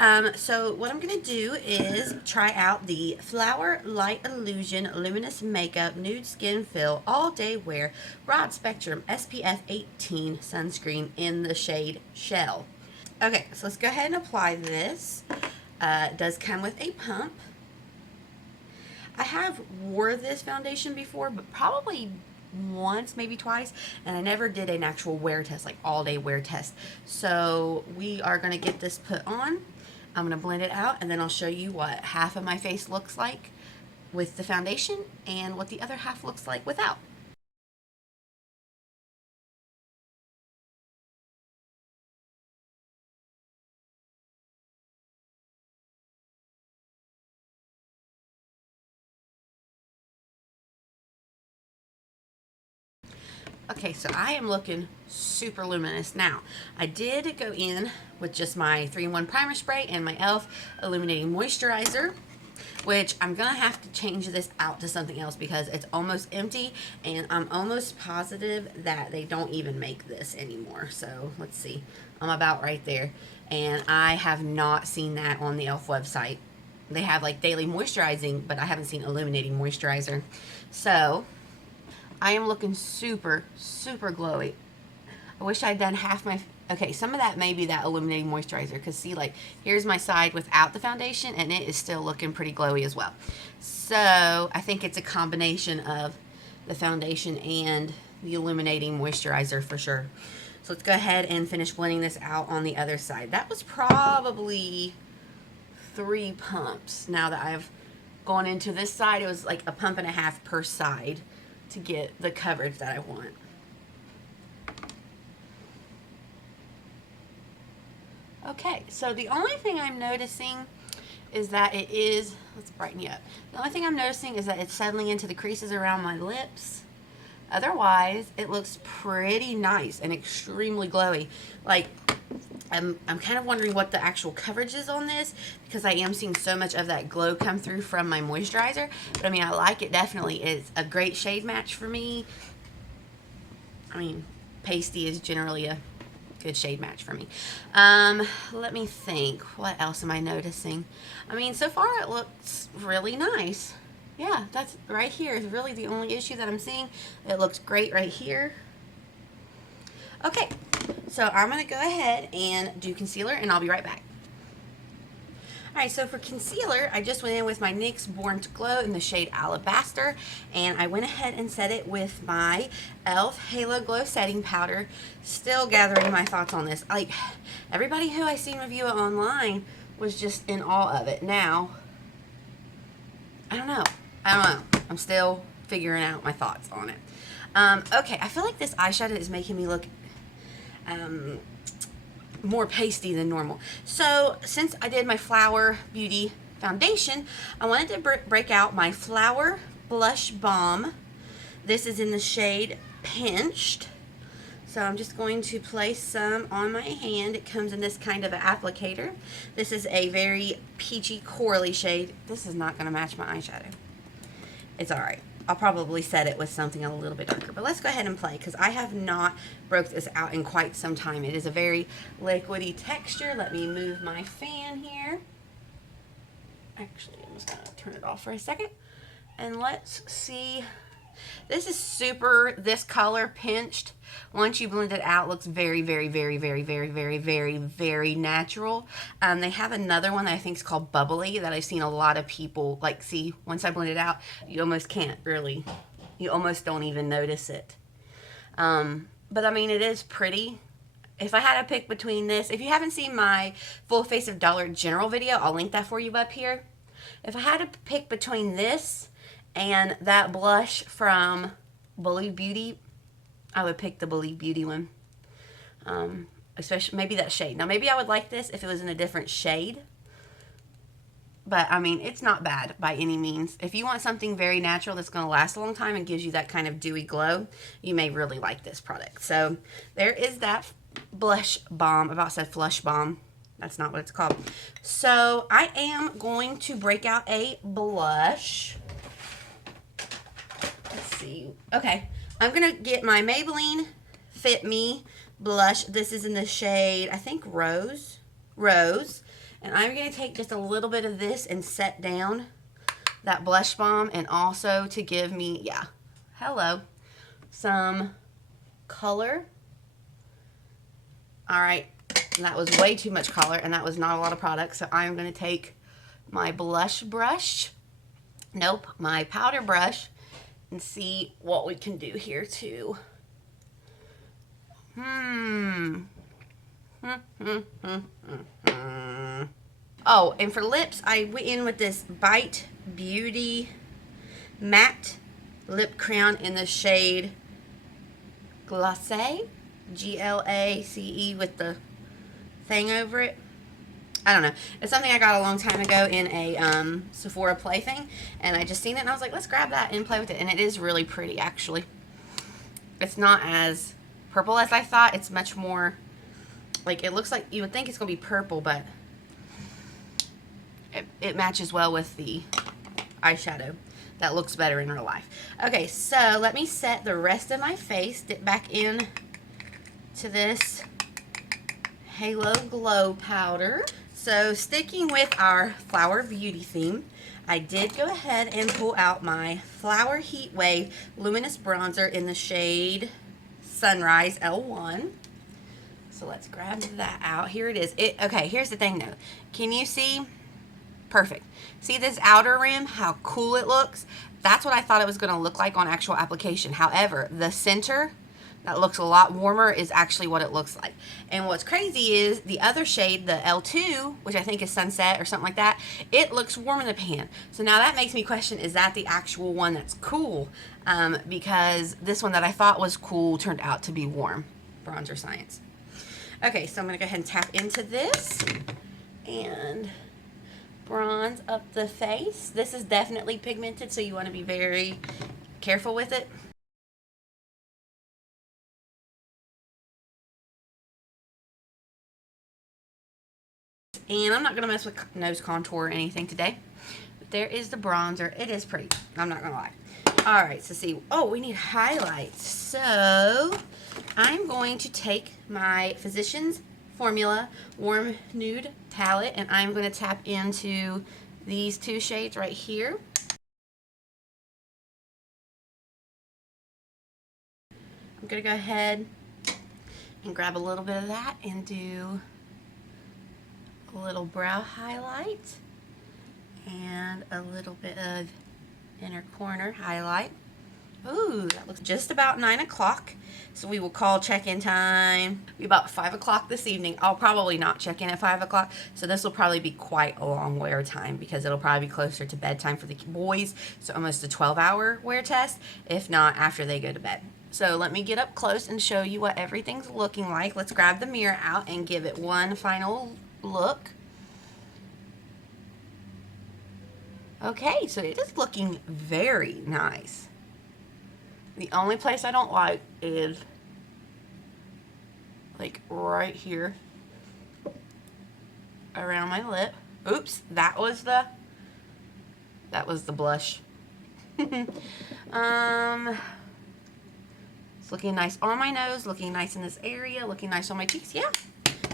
So what I'm going to do is try out the Flower Light Illusion Luminous Makeup Nude Skin Fill All Day Wear Broad Spectrum SPF 18 Sunscreen in the shade Shell. Okay, so let's go ahead and apply this. It does come with a pump. I have wore this foundation before, but probably once, maybe twice, and I never did an actual wear test, like all day wear test. So we are going to get this put on. I'm going to blend it out, and then I'll show you what half of my face looks like with the foundation and what the other half looks like without. Okay, so I am looking super luminous. Now, I did go in with just my 3-in-1 primer spray and my e.l.f. illuminating moisturizer, which I'm going to have to change this out to something else because it's almost empty, and I'm almost positive that they don't even make this anymore. So, let's see. I'm about right there, and I have not seen that on the e.l.f. website. They have like daily moisturizing, but I haven't seen illuminating moisturizer. So, I am looking super, super glowy. I wish I'd done half my... Okay, some of that may be that illuminating moisturizer, because see, like, here's my side without the foundation, and it is still looking pretty glowy as well. So, I think it's a combination of the foundation and the illuminating moisturizer for sure. So, let's go ahead and finish blending this out on the other side. That was probably 3 pumps. Now that I've gone into this side, it was like a pump and a half per side to get the coverage that I want. Okay, so the only thing I'm noticing is that it is, let's brighten you up. The only thing I'm noticing is that it's settling into the creases around my lips. Otherwise, it looks pretty nice and extremely glowy. Like, I'm kind of wondering what the actual coverage is on this, because I am seeing so much of that glow come through from my moisturizer. But I mean, I like it definitely. It's a great shade match for me. I mean, pasty is generally a good shade match for me. Let me think. What else am I noticing? I mean, so far it looks really nice. Yeah, that's right here is really the only issue that I'm seeing. It looks great right here. Okay, so I'm going to go ahead and do concealer, and I'll be right back. Alright, so for concealer, I just went in with my NYX Born to Glow in the shade Alabaster, and I went ahead and set it with my e.l.f. Halo Glow Setting Powder. Still gathering my thoughts on this. Like, everybody who I seen review it online was just in awe of it. Now, I don't know. I'm still figuring out my thoughts on it. Okay, I feel like this eyeshadow is making me look more pasty than normal. So since I did my Flower Beauty foundation, I wanted to break out my Flower Blush Balm. This is in the shade Pinched. So I'm just going to place some on my hand. It comes in this kind of an applicator. This is a very peachy corally shade. This is not going to match my eyeshadow. It's alright. I'll probably set it with something a little bit darker. But let's go ahead and play, because I have not broke this out in quite some time. It is a very liquidy texture. Let me move my fan here. Actually, I'm just going to turn it off for a second. And let's see. This is super, this color Pinched, once you blend it out, looks very, very, very, very, very, very, very, very natural. They have another one that I think is called Bubbly that I've seen a lot of people, like, see, once I blend it out, you almost can't really, you almost don't even notice it. But I mean, it is pretty. If I had to pick between this, if you haven't seen my full face of Dollar General video, I'll link that for you up here. If I had to pick between this and that blush from Believe Beauty, I would pick the Believe Beauty one. Especially maybe that shade. Now maybe I would like this if it was in a different shade. But I mean, it's not bad by any means. If you want something very natural that's going to last a long time and gives you that kind of dewy glow, you may really like this product. So there is that blush balm. I about said flush balm. That's not what it's called. So I am going to break out a blush. Let's see. Okay, I'm going to get my Maybelline Fit Me blush. This is in the shade, I think, Rose. And I'm going to take just a little bit of this and set down that blush balm, and also to give me, yeah, hello, some color. All right, that was way too much color, and that was not a lot of product, so I'm going to take my blush brush, nope, my powder brush, and see what we can do here too. Oh, and for lips, I went in with this Bite Beauty matte lip crayon in the shade Glace, Glace, with the thing over it. I don't know. It's something I got a long time ago in a Sephora plaything, and I just seen it and I was like, let's grab that and play with it. And it is really pretty, actually. It's not as purple as I thought. It's much more, like, it looks like, you would think it's going to be purple, but it matches well with the eyeshadow. That looks better in real life. Okay, so let me set the rest of my face, dip back in to this Halo Glow powder. So sticking with our Flower Beauty theme, I did go ahead and pull out my Flower Heatwave Luminous Bronzer in the shade Sunrise L1. So let's grab that out. Here it is. Okay, here's the thing though. Can you see? Perfect. See this outer rim, how cool it looks? That's what I thought it was going to look like on actual application. However, the center, that looks a lot warmer, is actually what it looks like. And what's crazy is the other shade, the L2, which I think is Sunset or something like that, it looks warm in the pan. So now that makes me question, is that the actual one that's cool? Because this one that I thought was cool turned out to be warm. Bronzer science. Okay, so I'm going to go ahead and tap into this and bronze up the face. This is definitely pigmented, so you want to be very careful with it. And I'm not going to mess with nose contour or anything today. But there is the bronzer. It is pretty. I'm not going to lie. All right, so see. Oh, we need highlights. So I'm going to take my Physicians Formula Warm Nude palette, and I'm going to tap into these two shades right here. I'm going to go ahead and grab a little bit of that and do a little brow highlight and a little bit of inner corner highlight. Ooh, that looks just about 9 o'clock. So we will call check-in time. Be about 5 o'clock this evening. I'll probably not check in at 5 o'clock. So this will probably be quite a long wear time because it'll probably be closer to bedtime for the boys. So almost a 12-hour wear test, if not after they go to bed. So let me get up close and show you what everything's looking like. Let's grab the mirror out and give it one final look. Okay, so it is looking very nice. The only place I don't like is like right here around my lip. Oops, that was the blush. It's looking nice on my nose, looking nice in this area, looking nice on my cheeks. Yeah,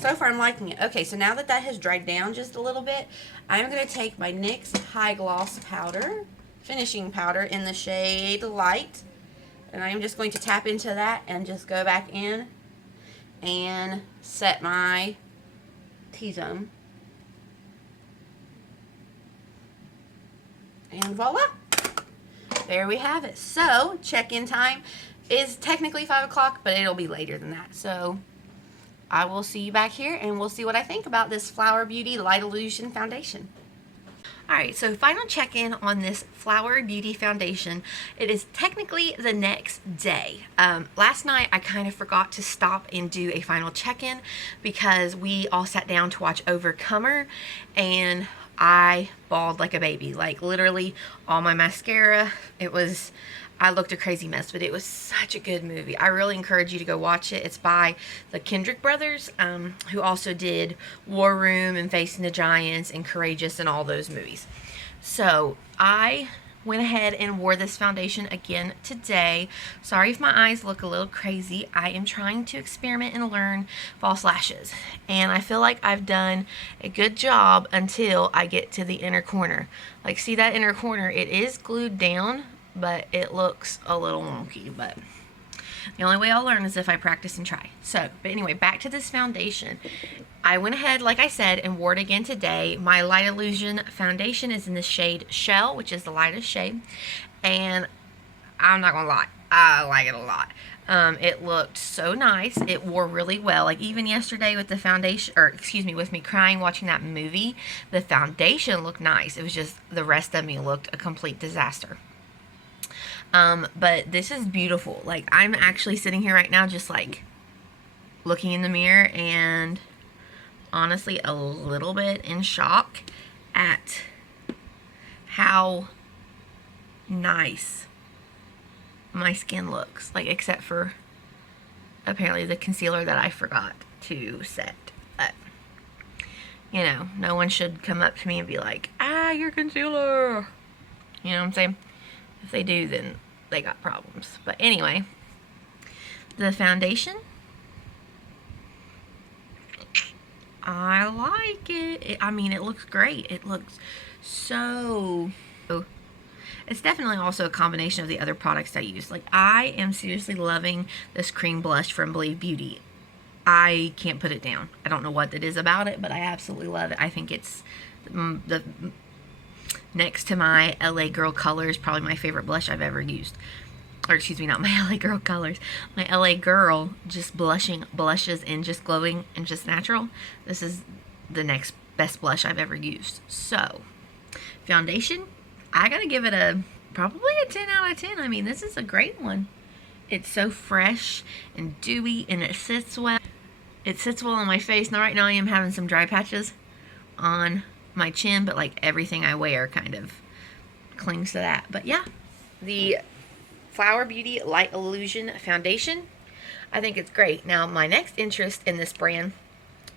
so far I'm liking it. Okay, so now that that has dried down just a little bit, I'm going to take my NYX High Gloss powder, finishing powder in the shade Light. And I'm just going to tap into that and just go back in and set my T-zone. And voila! There we have it. So, check-in time is technically 5 o'clock, but it'll be later than that. So, I will see you back here and we'll see what I think about this Flower Beauty Light Illusion Foundation. Alright, so final check-in on this Flower Beauty foundation. It is technically the next day. Last night I kind of forgot to stop and do a final check-in because we all sat down to watch Overcomer and I bawled like a baby. Like literally all my mascara, I looked a crazy mess, but it was such a good movie. I really encourage you to go watch it. It's by the Kendrick brothers, who also did War Room and Facing the Giants and Courageous and all those movies. So I went ahead and wore this foundation again today. Sorry if my eyes look a little crazy. I am trying to experiment and learn false lashes, and I feel like I've done a good job until I get to the inner corner. Like, see that inner corner? It is glued down, but it looks a little wonky. But the only way I'll learn is if I practice and try. So, but anyway, back to this foundation. I went ahead, like I said, and wore it again today. My Light Illusion foundation is in the shade Shell, which is the lightest shade. And I'm not going to lie, I like it a lot. It looked so nice. It wore really well. Like, even yesterday with the foundation, or excuse me, with me crying watching that movie, the foundation looked nice. It was just the rest of me looked a complete disaster. But this is beautiful. Like, I'm actually sitting here right now just like looking in the mirror and honestly a little bit in shock at how nice my skin looks. Like, except for apparently the concealer that I forgot to set. But, you know, no one should come up to me and be like, ah, your concealer. You know what I'm saying? If they do, then they got problems. But anyway, the foundation, I like it. I mean, it looks great. It looks so... It's definitely also a combination of the other products I use. Like, I am seriously loving this cream blush from Believe Beauty. I can't put it down. I don't know what it is about it, but I absolutely love it. I think it's the next to my LA Girl Colors, probably my favorite blush I've ever used. Or excuse me, not my LA Girl Colors. My LA Girl just blushes and just glowing and just natural. This is the next best blush I've ever used. So, foundation, I gotta give it probably a 10 out of 10. I mean, this is a great one. It's so fresh and dewy, and it sits well. It sits well on my face. Now, right now I am having some dry patches on my chin, but like everything I wear kind of clings to that. But yeah, the Flower Beauty Light Illusion foundation, I think it's great. Now, my next interest in this brand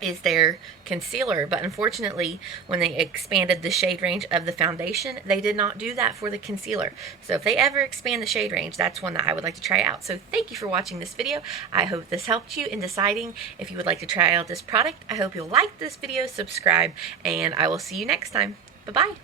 is their concealer, but unfortunately when they expanded the shade range of the foundation, they did not do that for the concealer. So if they ever expand the shade range, that's one that I would like to try out. So thank you for watching this video. I hope this helped you in deciding if you would like to try out this product. I hope you'll like this video, subscribe, and I will see you next time. Bye-bye.